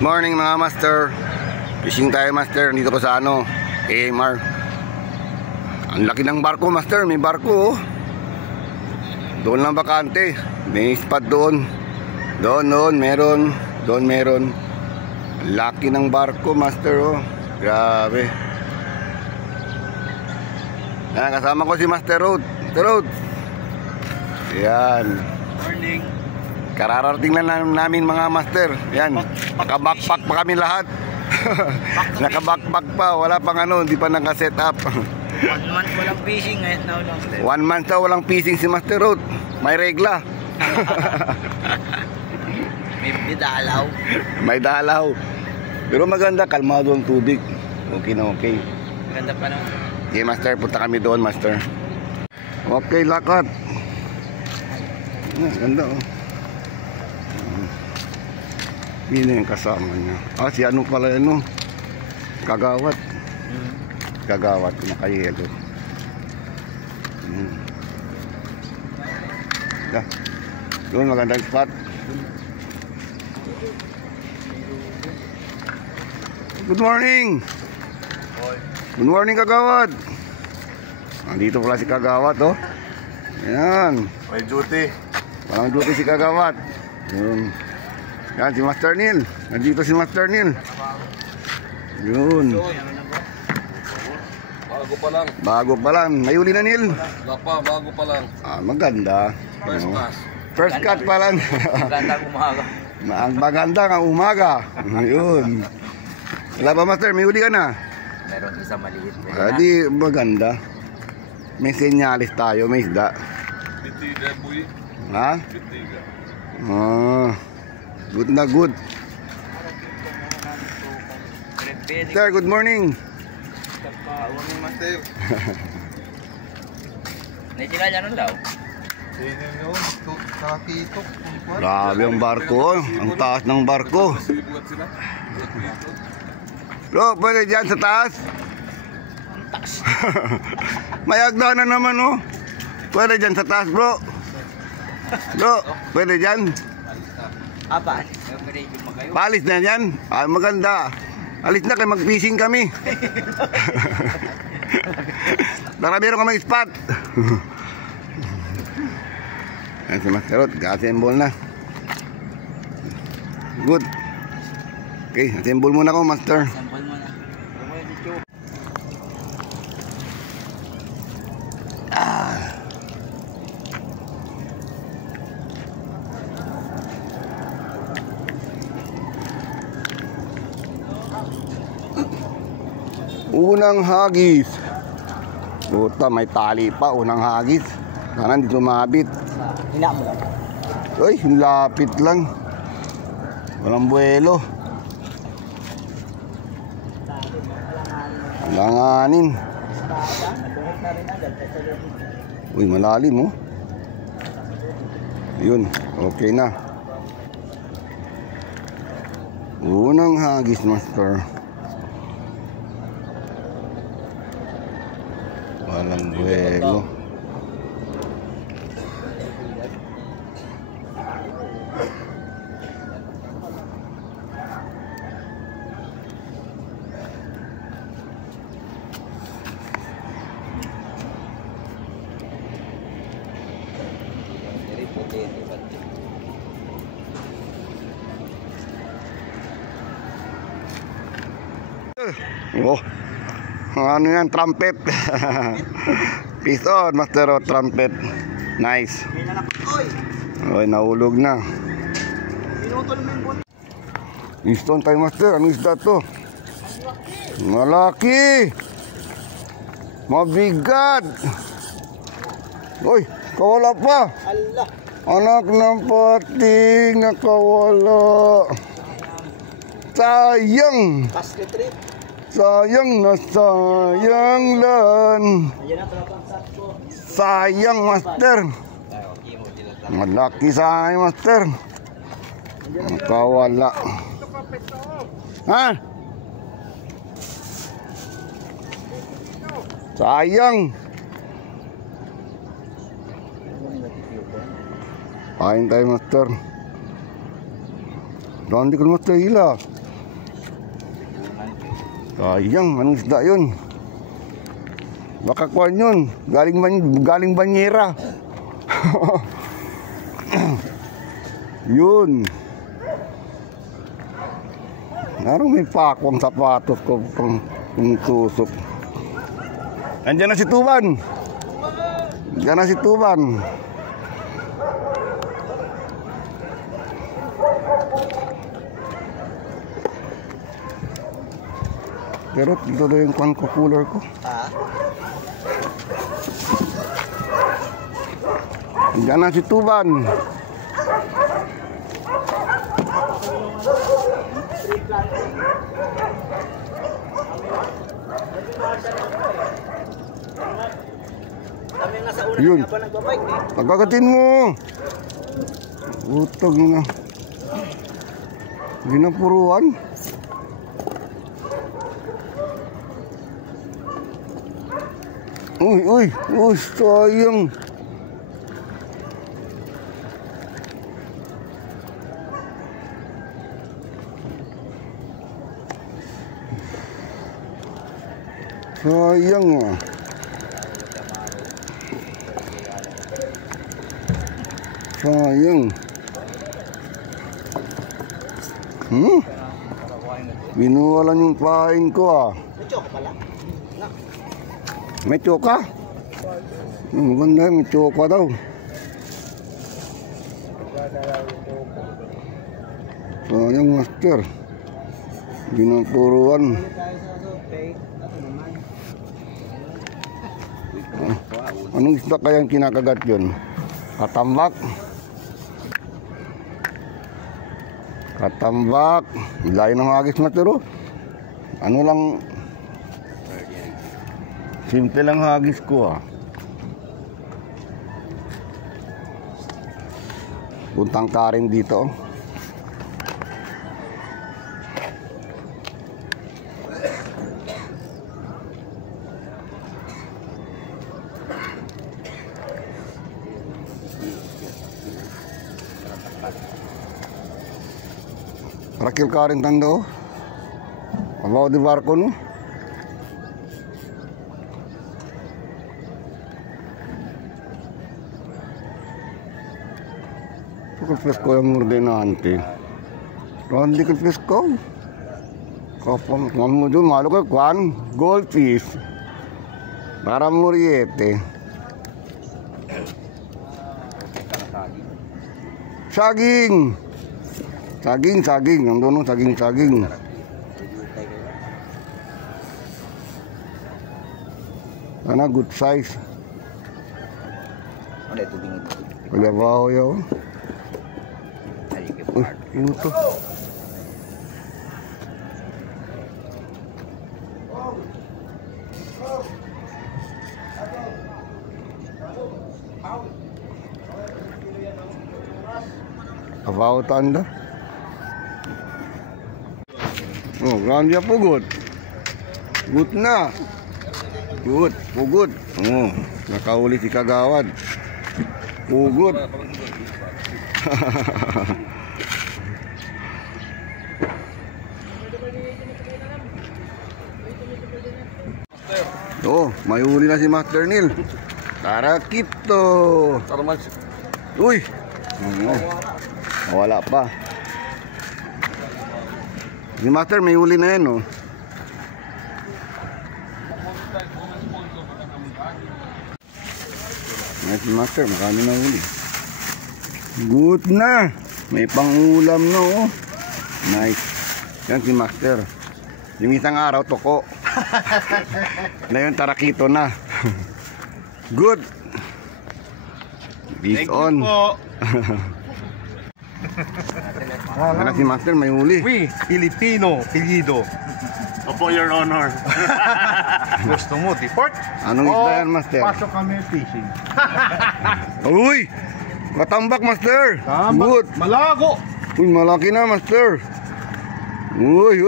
Morning mga master. Fishing tayo master. Dito ko sa AMR. Ang laki ng barko master. May barko oh. Doon lang bakante. May spot doon. Doon meron. Doon meron. Ang laki ng barko master oh. Grabe. Yan, kasama ko si Master Road. Master Road. Yan. Morning. Kararating lang namin mga master. Yan. Naka-backpack pa kami lahat. Naka-backpack pa. Wala pang hindi pa naka-set up. 1 month walang fishing ngayon na lang. 1 month na walang fishing si Master Road. May regla. May dalaw. May dalaw. Pero maganda, kalmado ang tubig. Okay na okay. Maganda pa naman. Okay master, punta kami doon master. Okay, lakad. Ganda oh. Yun yung kasama niya. Si pala Kagawad. Kagawad, nakayelo. Doon magandang spot. Good morning. Good morning Kagawad. Nandito pala si Kagawad oh. Ayan. May duty. Walang duty si Kagawad. Yun. Yan si Master Neil. Nandito si Master Neil. Yun. Bago pa lang. Bago pa lang. May uli na Neil. Bago pa lang. Maganda. First class. First cut pa lang. Magandang umaga. Maganda ang umaga. Yun. Wala ba Master? May uli ka na? Meron isa maliit. Di maganda. May senyalis tayo. May isda. Bitiga, buwi. Ha? Bitiga. Good na good. Sir, good morning. Morning, Master. Naisila niya nun daw. Grabe ang barko. Ang taas ng barko. Buat sila. Bro, pwede dyan sa taas? May agdanan naman oh. Pwede dyan sa taas bro. Bro, pwede dyan. Apa? Palis na yan. Maganda. Alis na kayo, mag-fishing kami. Tara, meron kami spot. Ayan si Master Rod, assemble na. Good. Okay, assemble muna ko Master. Sample mo na. Unang hagis. Puta, may tali pa. Unang hagis. Sana hindi sumabit. Hina mo lang. Uy, lapit lang. Walang buwelo. Langanin. Uy, malalim oh. Yun, okay na. Unang hagis Master. Walang buwelo. Oh, ano yan, trumpet. Peace on, Master Rod, trumpet. Nice. Oy, nahulog na. Iston tayo Master, ano isda to? Malaki. Mabigat. Oy, kawala pa. Anak ng pating, nakawala. Sayang. Sayang na sayang lan. Sayang Master. Malaki sayang Master. Nakawala. Ha? Sayang. Kain tayo Master. Hindi ko Master hila. Sayang, anong isda yun? Baka kuwan yun. Galing banyera. Yun. Narong may pakong sapatos ko pang tusok. Andiyan na si Tuban. Andiyan na si Tuban. Pero dito na yung kwan ko, cooler ko. Andiyan na si Tuban. Yun. Pagkakatin mo. Utog na. Ginapuruan. Uy, sayang. Sayang ah. Sayang. Binuwalan yung pain ko ah. May tsoka? Maganda, may tsoka daw. Sayang master. Ginapuruan. Anong isda kaya ang kinakagat yun? Katambak. Katambak. Layo ng hagis na tiro. Ano lang. Simple lang hagis ko ah. Puntang ka rin dito. Rakil ka rin tando. Abaw di barko no. Fresco yung ordenante. Hindi ka fresco. Kapag mo doon, malo ka kwan, goldfish. Para muriete. Saging. Saging. Ang doon, saging. Sana good size. Ano ito dingin? Pagyabaho yaw. Uy, ano to? Abaw tanda. Oh, grande ya pugot. Pugot na. Pugot. Oh, nakauli si Kagawad. Pugot. Oh, may huli na si Master Neil. Tarakito. Uy. Wala pa. Si Master may huli na yan, oh. Si Master, marami na huli. Good na. May pangulam na, oh. Nice. Yan si Master. Yung isang araw, toko. Ngayon, tarakito na. Good. Peace on. Ano si Master, may huli. We, Filipino, Pilido. Opo, Your Honor. Gusto mo, deport? Anong isda yan, Master? Pasok kami fishing. Uy! Katambak, Master. Tama. Good. Malago. Uy, malaki na, Master. Uy!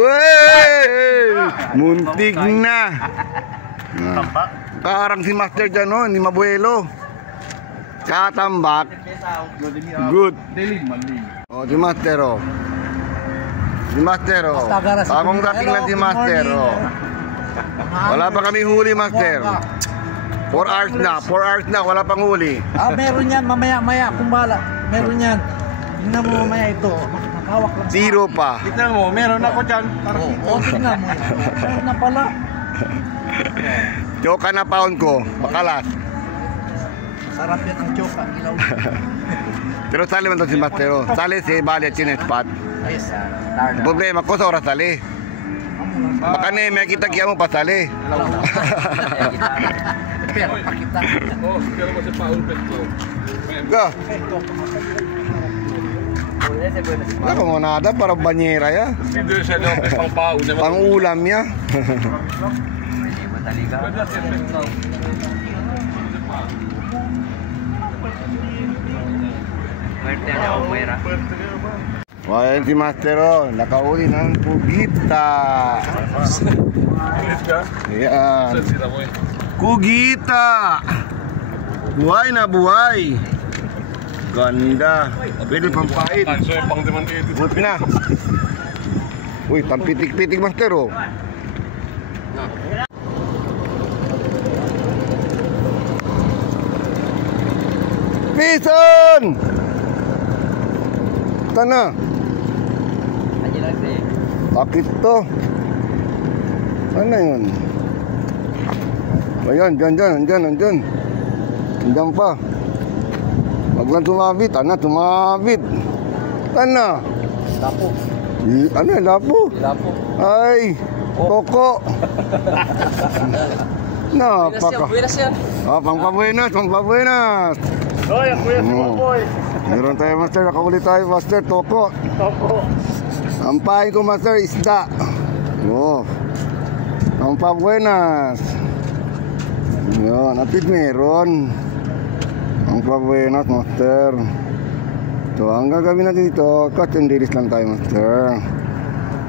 Muntik na. Karang si Master dyan, oh. Ni Mabuelo. Katambak. Good. Dilim, maling. Oh, si Master, oh. Si Master, oh. Tagara si Bagong Kuya. dating Hello, lang si good Master, morning. oh. Wala pa kami huli, Master. 4 hours na, 4 hours na, wala pang huli. Meron yan, mamaya-maya, kumbala. Meron yan. Tingnan mo mamaya ito. Nakawak lang. Zero pa. Tignan mo, meron ako dyan. Oo, tingnan mo. Meron na pala. Choka na pound ko, makalas. Sarap yan ang choka. Ilaw. Pero sali man to si Master, oh. Sali si Bali at Spot. Ayos. Problema ko sa oras sali. Baka na may kita kaya mo pasali. Pero pakita. Ga. Wala ko nada para banyera ya. Pang ulam ya. Ayan si Master, oh. Nakauli ng kugita. Ayan. Kugita. Buhay na buhay. Ganda. Pwede pang pait. Buti na. Uy, tampitik-pitik, Master, oh. Pison! Tana. Bakit to? Ano yun? Ayan, dyan. Dyan pa. Wag lang tumabit. Ana, tumabit. Ana. Lapo. Ano yung lapo? Lapo. Ay, koko. Napaka. Buenas yan. Pangpabuenas. Hoy, ang kuya si Boy. Meron tayo, Master. Nakahuli tayo, Master. Toko. Opo. Ang pahay ko, Master, isda. Oh. Pangpabuenas. Yun, atid meron. Pangpabuenas, Master. So, ang gagawin natin dito, catch and release lang tayo, Master.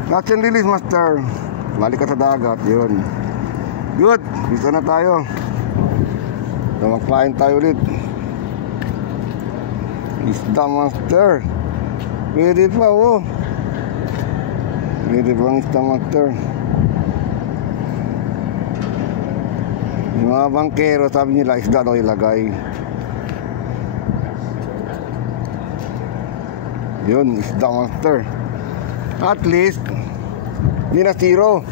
Catch and release, Master. Balik ka sa dagat, yun. Good, bisa na tayo. So, magpain tayo ulit. Isda, Master. Pwede pa, oh. Pwede pa ang isda, Master. Yung mga bangkero, sabi nila, isda daw ilagay. Yun, isda, Master. At least, hindi na zero.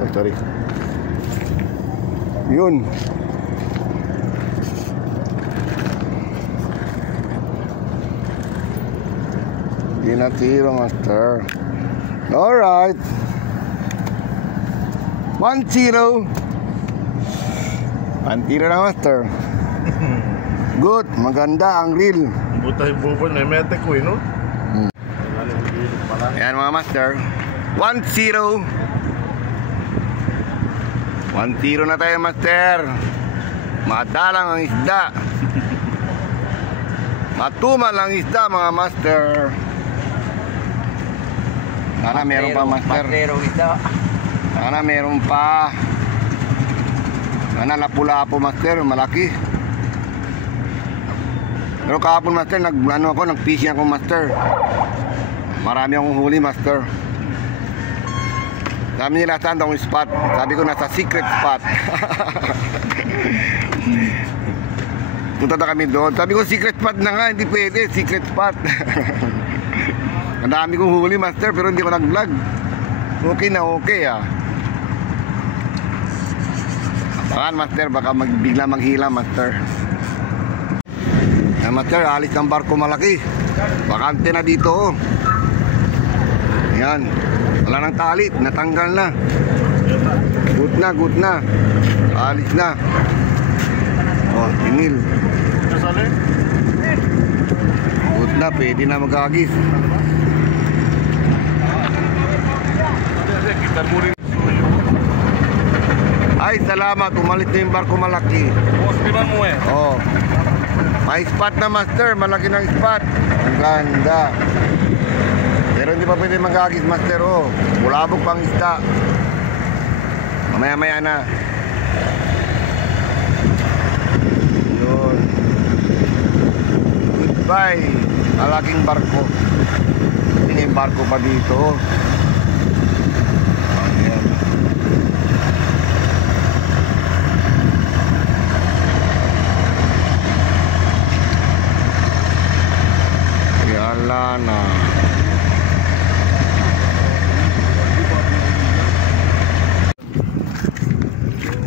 Oh, sorry. Yun. Hindi na zero, Master. Alright. 1-0. 1-0 na, Master. Good, maganda ang reel. Butay bubon na metek ko, no? Ayan mga Master. 1-0. 1-0 na tayo, Master. Madalang ang isda. Matumal ang isda, mga Master. Sana meron pa, Master. Sana meron pa. Sana lapu-lapo, Master. Malaki. Pero kahapon, Master, nag-fishing ako, Master. Marami akong huli, Master. Sabi nila, saan daw yung spot? Sabi ko, nasa secret spot. Punta na kami doon. Sabi ko, secret spot na nga, hindi pwede, secret spot. Ang dami kong huli, Master, pero hindi ko nag-vlog. Okay na okay, ah. Baka, Master, baka bigla maghila, Master. Master, alis ng barko malaki. Bakante na dito, oh. Yan. Wala nang tali, natanggal na. Good na. Alis na. Oh, tingil. Good na, pwede na mag-agis. Ay, salamat. Umalis na yung barko malaki. Oh. May spot na, Master, malaki ng spot. Ang ganda. Pero hindi pa pwede mag-agis, Master, oh. Bulabog pang isda. Mamaya-maya na. Yun. Goodbye. Malaking barko. May barko pa dito. Ayan. Yala na.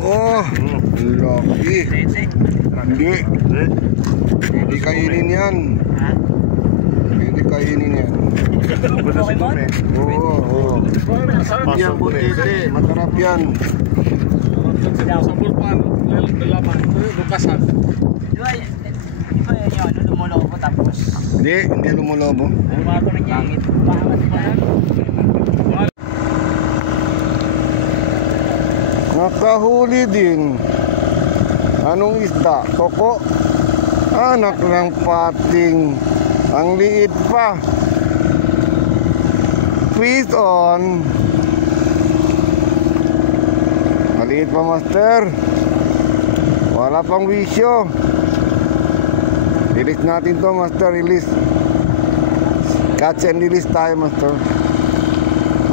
Oh, laki. Hindi. Hindi kainin yan. Hindi kainin yan. Basta si Tome. Oo, oo. Yan, butete. Masarap yan. Sa bulpan, lalaman, lukasan. Di ba yun yun, lumulobo tapos Hindi lumulobo. bumato ng yangit. Paangat pa yan. Nakahuli din. Anong isda? Toko? Anak ng pating. Ang liit pa. Twist on. Maliit pa, master. Wala pang wisyo. Release natin to, master. Release. Catch and release tayo, master.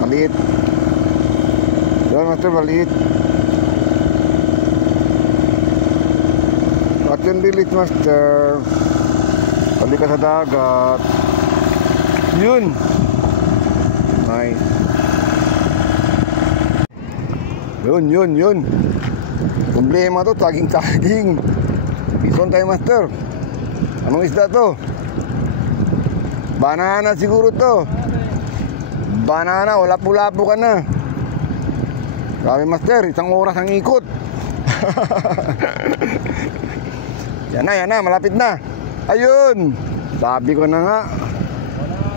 Maliit. Yan, master, maliit. Catch and release, master. Balik ka sa dagat. Yun. Nice. Yun. Problema to, saging. Bison tayo, master. Anong isda to? Banana siguro to. Banana, wala lapu-lapu ka na. Sabi, master, 1 oras ang ikot. Yan na, malapit na. Ayun. Sabi ko na nga.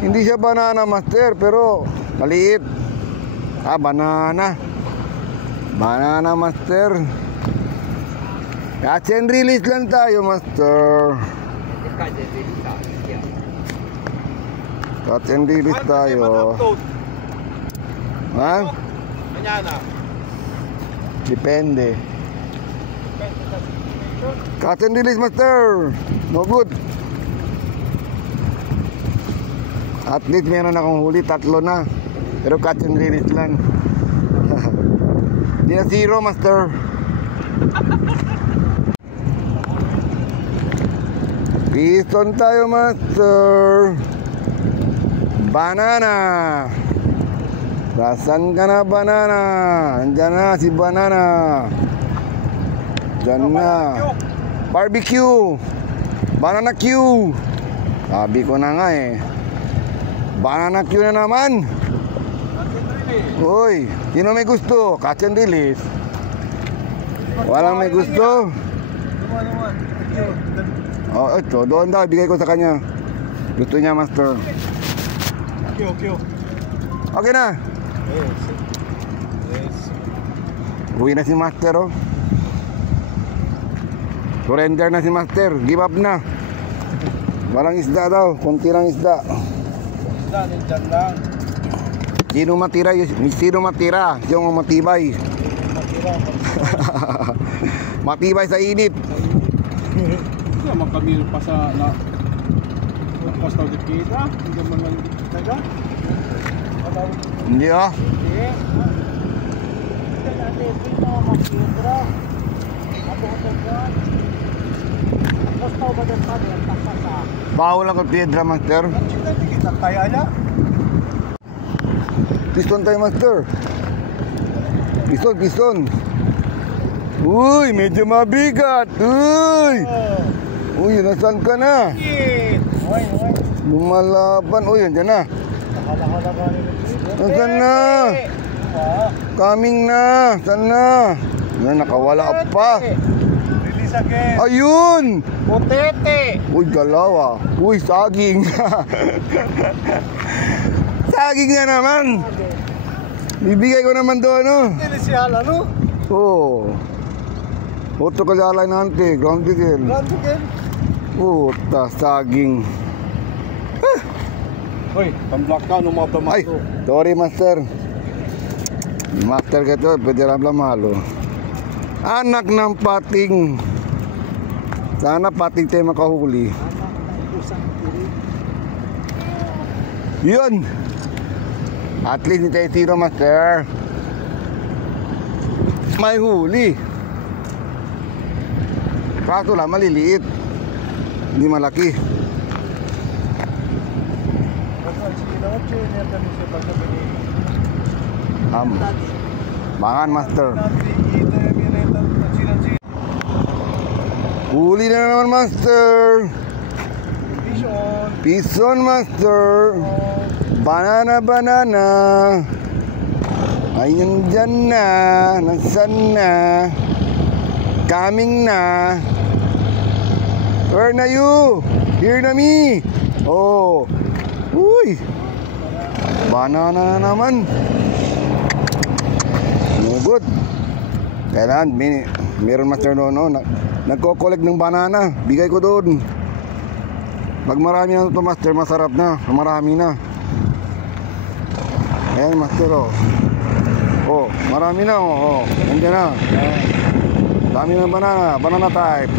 Hindi siya banana, master, pero maliit. Banana. Banana, master. Catch and release lang tayo, master. Catch and release tayo. Ha? Mañana. Depende. Catch and release, master. No good. At least meron akong huli, 3 na. Pero catch and release lang. Di na 0, master. Piston tayo, master. Banana. Rasan ka na, banana. Andyan na si banana. Diyan na. Barbecue. Banana Q. Sabi ko na nga eh. Banana Q na naman. Uy, sino may gusto? Catch and release. Walang may gusto? Oh, ito, doon daw, bigay ko sa kanya. Gusto niya, master. Okay na. Uwi na si master, oh. Surrender na si master. Give up na. Walang isda daw. Kunti lang isda. Isda, nandyan lang. Sino matira? Sino matira? Yung matibay. Matibay sa init. Hindi naman kami pa sa pas tawag kita. Hindi naman lang taga. Hindi ah. Bawal lang ang piedra, master. Piston tayo, master. Piston. Uy, medyo mabigat. Uy, nasaan ka na? Lumalaban. Uy, andyan na. Nasaan na? Coming na. Saan na? Nakawala pa. Release again. Ayun! Potete. Uy, dalawa. Uy, saging. Saging na naman. Bibigay ko naman doon, no? Inisial, ano? Oo. Otro kalalay nante, ground bigel. Again. Puta, saging. Hoy, pamblock ka nung mga Ay, sorry, master. Master ka to, pwede lang malo. Anak ng pating. Sana pating tayo makahuli. Yun. At least hindi tayo zero, master. May huli. Kaso lang, maliliit. Hindi malaki. Bangan, master. Huli na naman, master. Pison, master. Banana. Ayun dyan na. Nasaan na? Coming na. Where na you? Here na me. Oh. Uy. Banana na naman. No good. Kailangan, meron master no. Nagko-collect ng banana. Bigay ko doon. Pag marami na ito, master, masarap na. Marami na. Ayan, master, oh. Oh, marami na, oh. Nandiyan na. Dami ng banana. Banana type.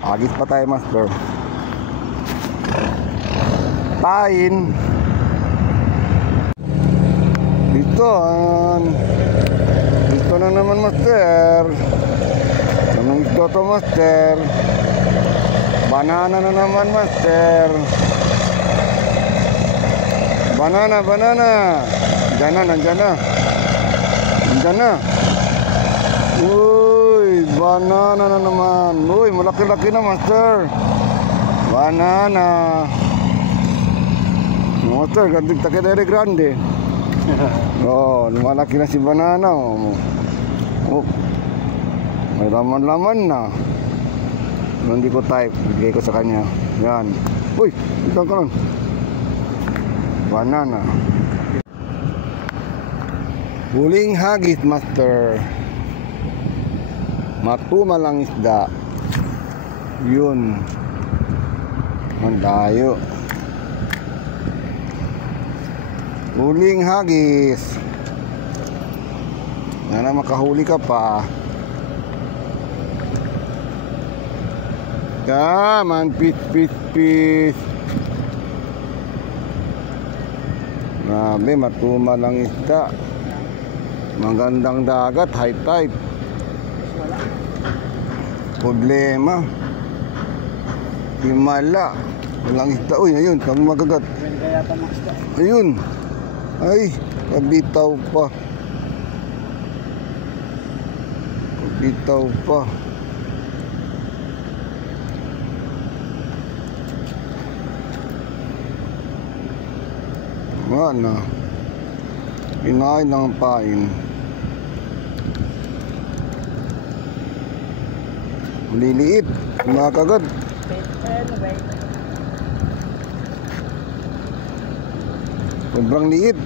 Agis pa tayo, master. Pain. Dito na naman, master. Anong ito to, master? Banana na naman, master. Banana. Nandiyan na. Uy, banana na naman. Uy, malaki-laki na, master. Banana. Master, ganting takidere grande. Oh, malaki na si banana. Oh. May laman-laman na. Hindi ko type, bigay ko sa kanya. Yan. Uy, ito ka lang. Banana. Huling hagis, master. Matumalang isda. Yun. Mandayo. Huling hagis. Sana makahuli ka pa. Come on, peace. Grabe, matumalang isda. Magandang dagat, high tide. Problema. Himala. Walang isda. Uy, ayun, kang magagat. Ayun. Ay, kabitaw pa. Wala. Inain ng pain. Liliit, makagad. Sobrang liit.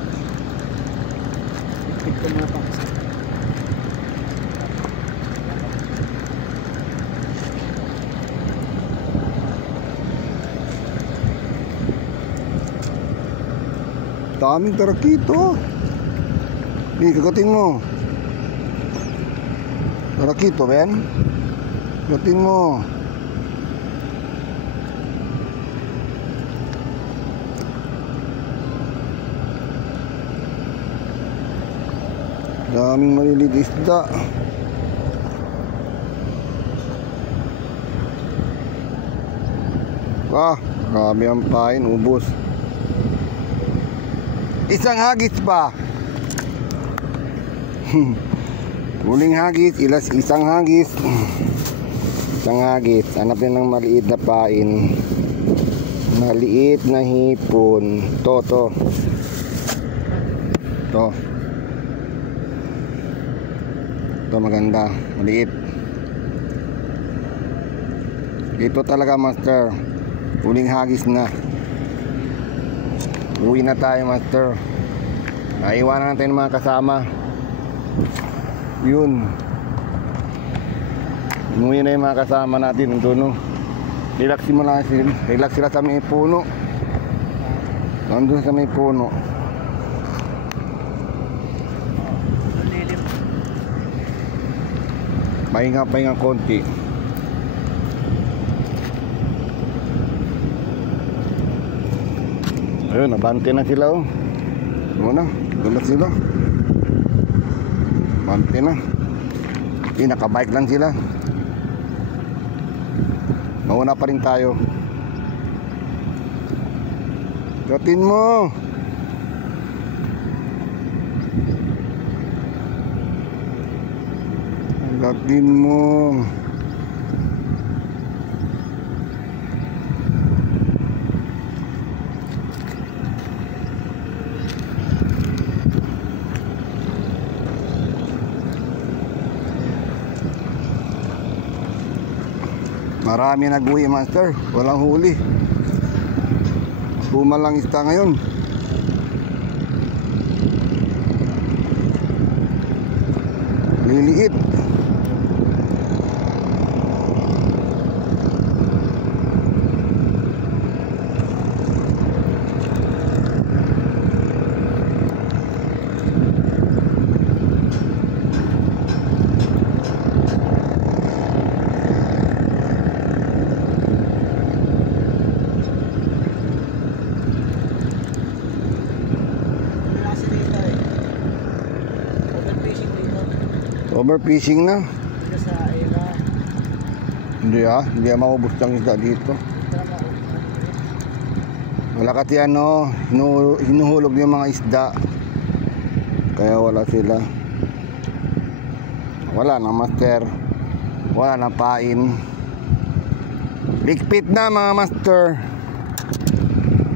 Daming tarakito. Kagatin mo. Tarakito, Ben. Kagatin mo. Daming maliliit isda. Grabe ang pain, ubos. Isang hagis pa. Huling hagis, isang hagis. Isang hagis. Hanapin ng maliit na pain. Maliit na hipon. To. Ito maganda, maliit. Ito talaga, master. Huling hagis na. Uwi na tayo, master. Naiwanan natin mga kasama. Yun. Umuwi na yung mga kasama natin. Nandun, relax sila sa may puno. Nandun sa may puno. Pahinga konti. Ayun, nabante na sila oh. Muna, doon na sila. Bante na. Hindi, nakabike lang sila. Mauna pa rin tayo. Gatin mo. Gatin mo. Marami nag-uwi, master. Walang huli. Bumalang isda ngayon. Liliit. Overfishing na. Hindi maubos ang isda dito. Wala kasi hinuhulog yung mga isda. Kaya wala sila. Wala na master. Wala na pain. Ligpit na mga master.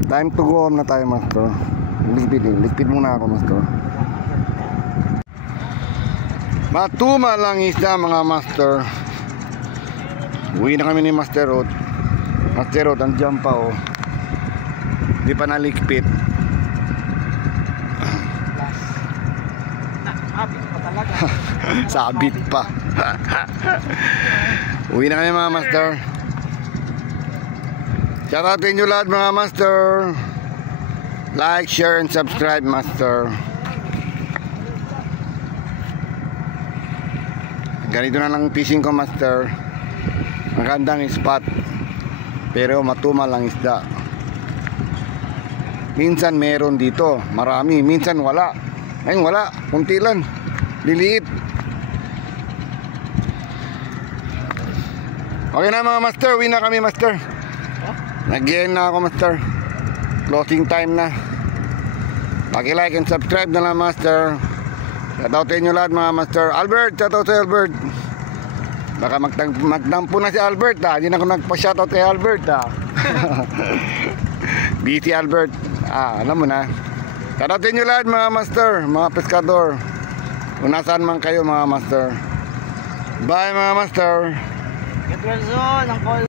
Time to go home na tayo master. Ligpit muna ako master. Matuma lang isda mga master. Uwi na kami ni Master Rod. Master Rod, andyan pa oh. Di pa nalikpit. Sabit pa talaga. Sabit pa. Uwi na kami mga master. Shoutout nyo lahat mga master. Like, share, and subscribe master. Ganito na lang fishing ko master. Magandang spot. Pero matuma lang isda. Minsan meron dito, marami. Minsan wala. Ayun wala, kunti lang. Liliit. Okay na mga master, uwi na kami master. Nag-end na ako master. Closing time na. Paki-like and subscribe na lang master. Shoutoutin nyo lahat mga master. Albert, shoutout sa Albert. Baka magdampo na si Albert ha. Hindi na ako nagpa-shoutout kay Albert ha. Busy Albert. Alam mo na. Shoutoutin nyo lahat mga master. Mga pescador. Kung nasaan man kayo mga master. Bye mga master. Get well soon, Uncle.